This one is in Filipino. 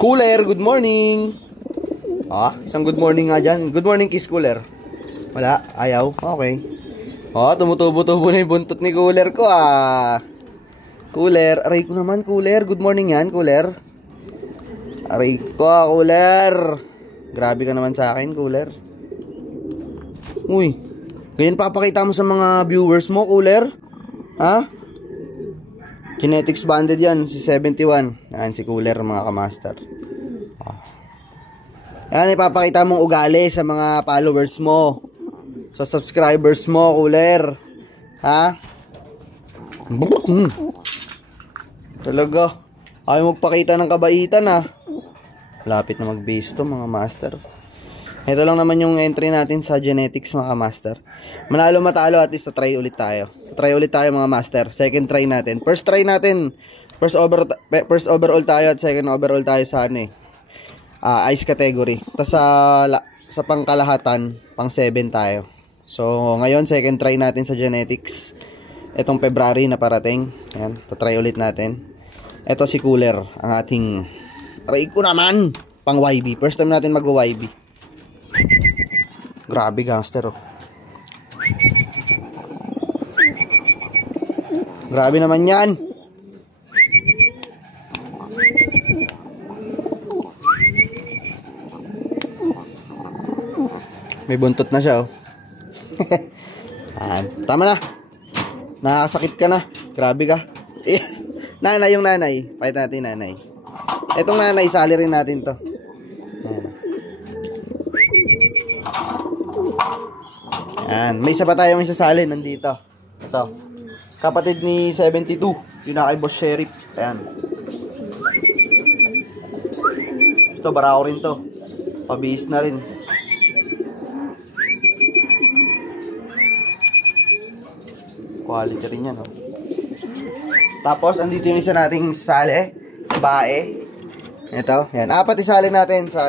Cooler, good morning. Isang good morning nga dyan. Good morning, kiss Cooler. Wala, ayaw, okay. Tumutubo-tubo na yung buntot ni Cooler ko Cooler, aray ko naman Cooler. Good morning yan, Cooler. Aray ko Cooler. Grabe ka naman sa akin, Cooler. Uy, ganyan papakita mo sa mga viewers mo, Cooler? Genetics banded yan, si 71. Yan, si Cooler, mga kamaster. Yan, ipapakita mong ugali sa mga followers mo, sa subscribers mo, Cooler. Talaga, ayaw magpakita ng kabaitan Lapit na mag-base to, mga master. Ito lang naman yung entry natin sa genetics, mga master. Manalo matalo, at least try ulit tayo. Try ulit tayo, mga master. Second try natin. First try natin, first overall tayo at second overall tayo sa ice category. Tapos sa pangkalahatan, pang 7 tayo. So ngayon second try natin sa genetics. Etong February na parating. Ayan, try ulit natin. Ito si Cooler, ang ating aray ko naman pang YB. First time natin mag-YB. Grabe, gangster Grabe naman yan. May buntot na siya Tama na. Nakakasakit ka na. Grabe ka. Nanay, yung nanay. Pakita natin nanay. Etong nanay, sali rin natin to. Ayan. May isa pa tayong isasali. Nandito. Ito. Kapatid ni 72. Yun na kay Boss Sheriff. Ayan. Ito, barako rin to. Pabihis na rin. Quality rin yan Tapos, andito yung isa nating sali. Bae. Ito. Yan. 4 isali natin sa